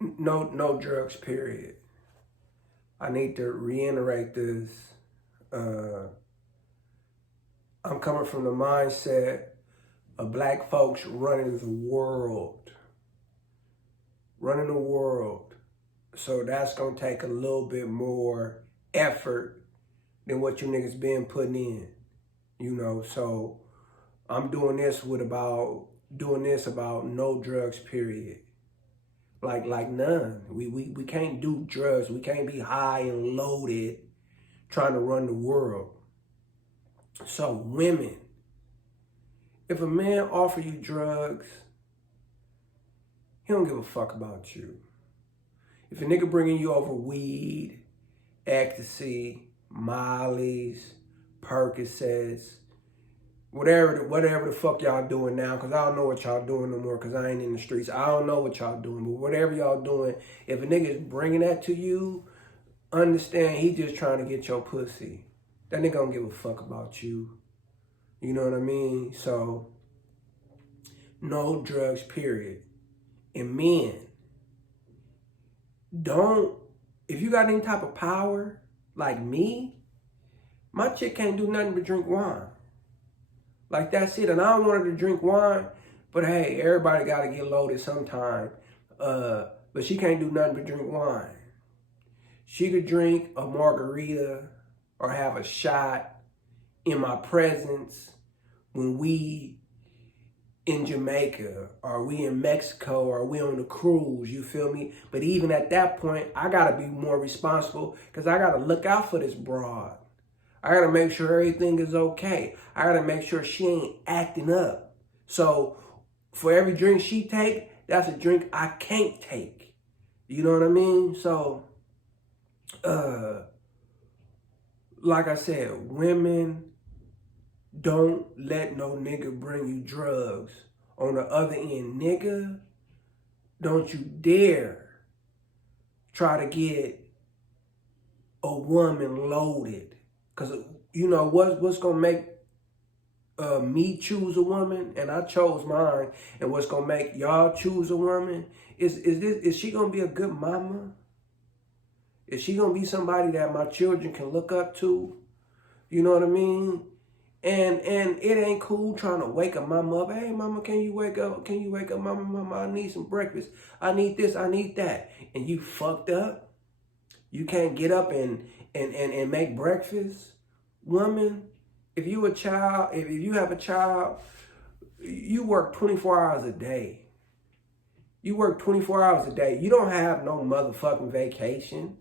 No drugs, period. I need to reiterate this. Uh, I'm coming from the mindset of black folks running the world. Running the world. So that's going to take a little bit more effort than what you niggas been putting in. So I'm doing this about no drugs, period. Like none. We can't do drugs. We can't be high and loaded trying to run the world. So women, if a man offer you drugs, he don't give a fuck about you. If a nigga bringing you over weed, ecstasy, Molly's, Percocets, whatever the fuck y'all doing now, because I don't know what y'all doing no more, because I ain't in the streets. I don't know what y'all doing, but whatever y'all doing, if a nigga is bringing that to you, understand he just trying to get your pussy. That nigga don't give a fuck about you. You know what I mean? So, no drugs, period. And men, if you got any type of power, like me, my chick can't do nothing but drink wine. Like, that's it. And I don't want her to drink wine, but hey, everybody got to get loaded sometime. But she can't do nothing but drink wine. She could drink a margarita or have a shot in my presence when we in Jamaica or we in Mexico or we on the cruise, you feel me? But even at that point, I got to be more responsible because I got to look out for this broad. I got to make sure everything is okay. I got to make sure she ain't acting up. So for every drink she take, that's a drink I can't take. You know what I mean? So, like I said, women, don't let no nigga bring you drugs. On the other end, nigga, don't you dare try to get a woman loaded. Because, what's going to make me choose a woman, and I chose mine, and what's going to make y'all choose a woman, is she going to be a good mama? Is she going to be somebody that my children can look up to? You know what I mean? And it ain't cool trying to wake a mama up. Hey, mama, can you wake up? Can you wake up, mama? I need some breakfast. I need this. I need that. And you fucked up. You can't get up and make breakfast. Woman, if you have a child, you work 24 hours a day. You work 24 hours a day. You don't have no motherfucking vacation.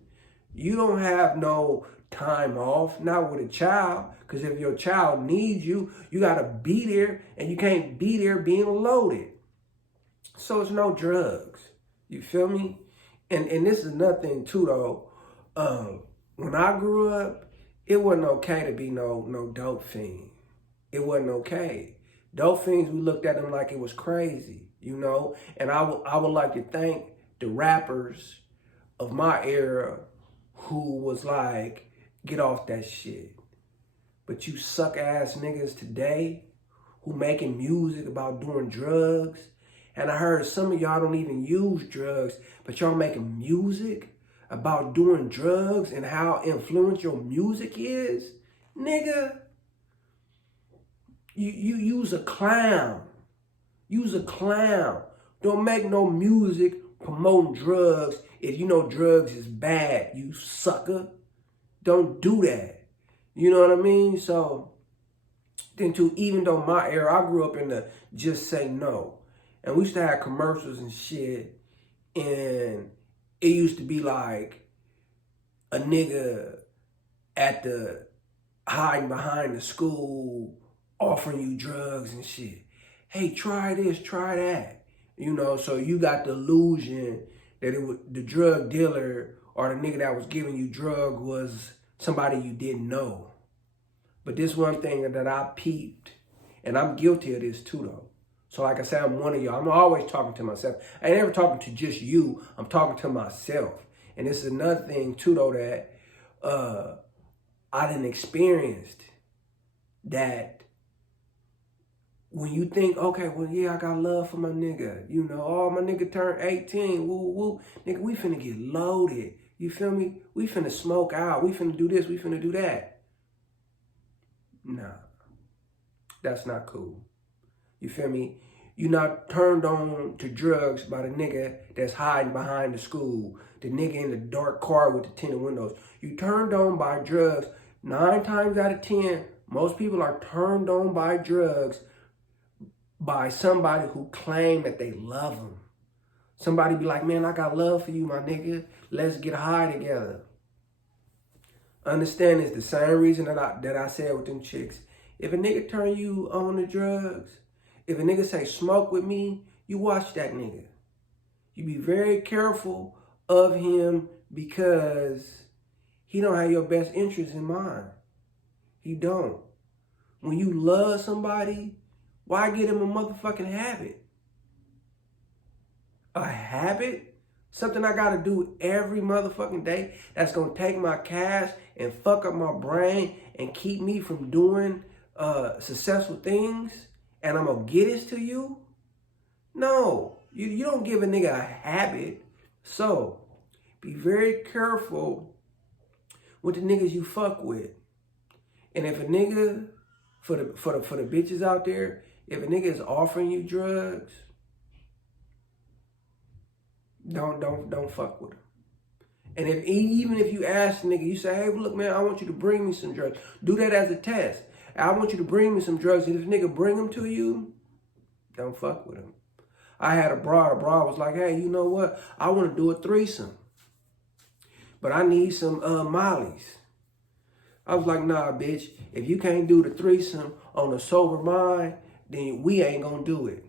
You don't have no time off, not with a child, because if your child needs you, you got to be there, and you can't be there being loaded. So it's no drugs. You feel me? And this is another thing too, though. When I grew up, it wasn't okay to be no dope fiend. It wasn't okay. Dope fiends, we looked at them like it was crazy, And I would like to thank the rappers of my era who was like, get off that shit. But you suck ass niggas today who making music about doing drugs, and I heard some of y'all don't even use drugs, but y'all making music about doing drugs and how influential music is, nigga. You use a clown. Use a clown. Don't make no music promoting drugs if you know drugs is bad, you sucker. Don't do that. You know what I mean? So, then too, even though my era, I grew up in the just say no. And we used to have commercials and shit. And it used to be like a nigga at the hiding behind the school offering you drugs and shit. Hey, try this, try that. So you got the illusion that the drug dealer or the nigga that was giving you drug was somebody you didn't know. But this one thing that I peeped, and I'm guilty of this too, though. So like I said, I'm one of y'all. I'm always talking to myself. I ain't never talking to just you. I'm talking to myself. And this is another thing too, though, that I done experienced, that when you think, okay, well, yeah, I got love for my nigga. You know, oh, my nigga turned 18. Woo, woo. Nigga, we finna get loaded. You feel me? We finna smoke out. We finna do this. We finna do that. Nah, that's not cool. You feel me? You're not turned on to drugs by the nigga that's hiding behind the school, the nigga in the dark car with the tinted windows. You turned on by drugs. 9 times out of 10, most people are turned on by drugs by somebody who claim that they love them. Somebody be like, man, I got love for you, my nigga. Let's get high together. Understand it's the same reason that I said with them chicks. If a nigga turn you on to drugs, if a nigga say smoke with me, you watch that nigga. You be very careful of him because he don't have your best interest in mind. He don't. When you love somebody, why get him a motherfucking habit? A habit? Something I gotta do every motherfucking day that's gonna take my cash and fuck up my brain and keep me from doing successful things, and I'm gonna get it to you? No, you don't give a nigga a habit. So be very careful with the niggas you fuck with. And if a nigga, for the bitches out there, if a nigga is offering you drugs, don't fuck with him. And even if you ask the nigga, you say, hey, look, man, I want you to bring me some drugs. Do that as a test. I want you to bring me some drugs. And if the nigga bring them to you, don't fuck with him. I had a broad was like, hey, you know what? I want to do a threesome, but I need some mollies. I was like, nah, bitch, if you can't do the threesome on a sober mind, then we ain't gonna do it.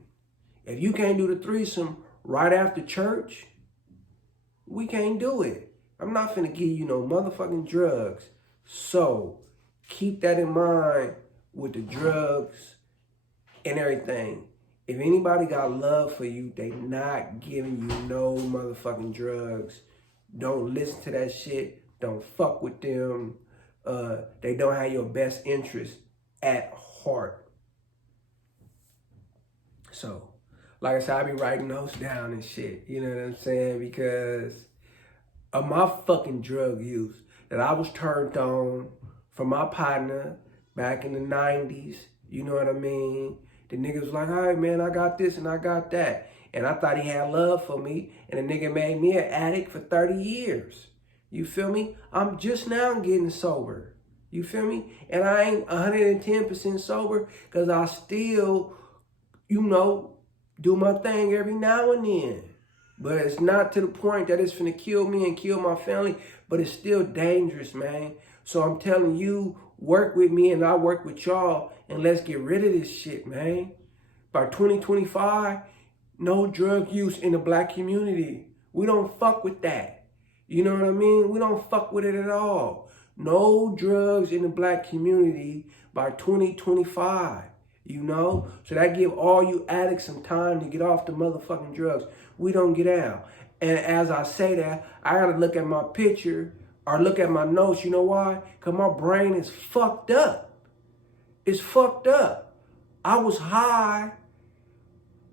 If you can't do the threesome right after church, we can't do it. I'm not finna give you no motherfucking drugs. So keep that in mind with the drugs and everything. If anybody got love for you, they not giving you no motherfucking drugs. Don't listen to that shit. Don't fuck with them. They don't have your best interest at heart. So, like I said, I be writing notes down and shit. You know what I'm saying? Because of my fucking drug use that I was turned on from my partner back in the 90s. You know what I mean? The nigga was like, all right, man, I got this and I got that. And I thought he had love for me. And the nigga made me an addict for 30 years. You feel me? I'm just now getting sober. You feel me? And I ain't 110% sober because I still, you know, do my thing every now and then. But it's not to the point that it's finna kill me and kill my family. But it's still dangerous, man. So I'm telling you, work with me and I work with y'all. And let's get rid of this shit, man. By 2025, no drug use in the black community. We don't fuck with that. You know what I mean? We don't fuck with it at all. No drugs in the black community by 2025. You know? So that give all you addicts some time to get off the motherfucking drugs. We don't get out. And as I say that, I gotta look at my picture or look at my notes. You know why? Because my brain is fucked up. It's fucked up. I was high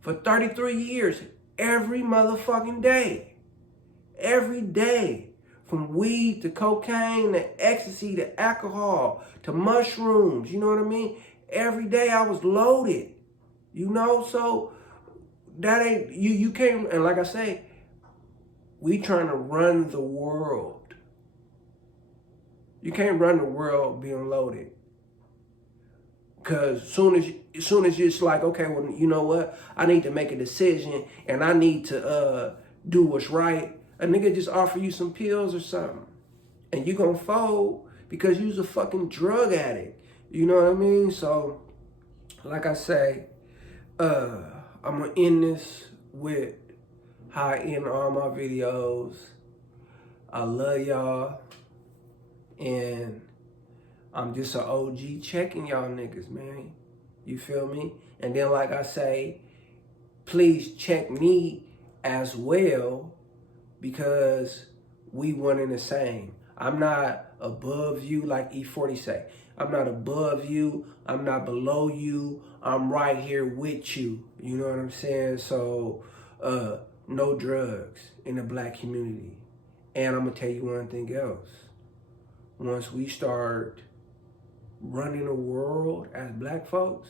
for 33 years every motherfucking day. Every day. From weed to cocaine to ecstasy to alcohol to mushrooms. You know what I mean? Every day I was loaded. You know? So that ain't, you can't, and like I say, we trying to run the world. You can't run the world being loaded. Because soon as you're just like, okay, well, you know what? I need to make a decision and I need to do what's right. A nigga just offer you some pills or something. And you gonna fold because you's a fucking drug addict. You know what I mean? So, like I say, I'm gonna end this with how I end all my videos. I love y'all. And I'm just an OG checking y'all niggas, man. You feel me? And then, like I say, please check me as well because we one and the same. I'm not above you like E40 say. I'm not above you. I'm not below you. I'm right here with you. You know what I'm saying? So, no drugs in the black community. And I'm going to tell you one thing else. Once we start running the world as black folks,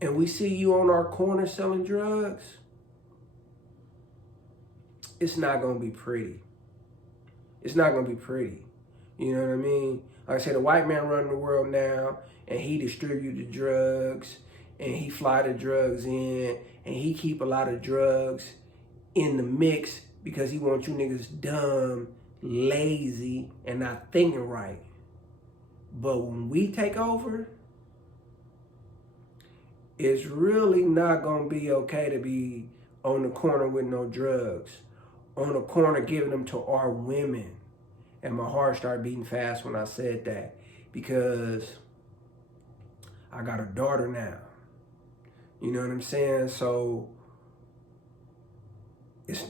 and we see you on our corner selling drugs, it's not going to be pretty. It's not going to be pretty. You know what I mean? Like I said, the white man running the world now, and he distribute the drugs, and he fly the drugs in, and he keep a lot of drugs in the mix because he wants you niggas dumb, lazy, and not thinking right. But when we take over, it's really not going to be okay to be on the corner with no drugs, on the corner giving them to our women. And my heart started beating fast when I said that, because I got a daughter now. You know what I'm saying? So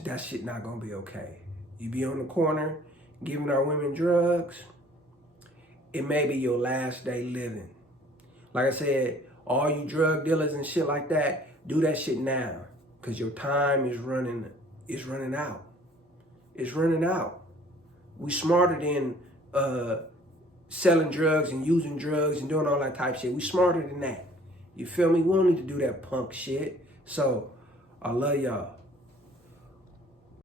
that shit not gonna be okay. You be on the corner giving our women drugs, it may be your last day living. Like I said, all you drug dealers and shit like that, do that shit now, because your time is running out. It's running out. We smarter than selling drugs and using drugs and doing all that type of shit. We smarter than that. You feel me? We don't need to do that punk shit. So, I love y'all.